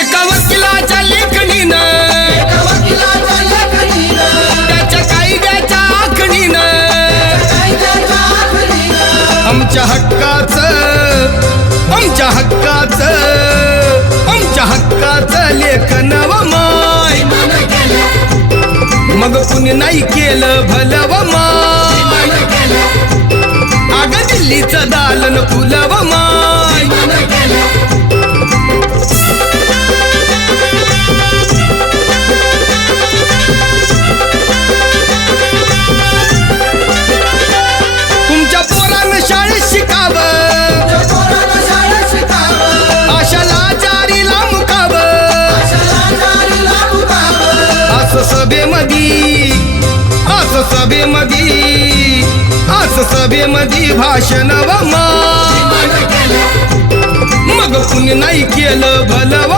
एका वकिलाच्या लेखणीनं त्याच्या कायद्याच्या आखणीनं आमच्या हक्काचं लेखन व माय मग कुणी नाही केलं भलं व माय अग दिल्लीचं दालन फुलं व माय तुमच्या पोरानं शाळेत शिकावं आशाला जारीला मुकावं असं सभेमधी भाषण व माय मग कुणी नाही केलं भलं व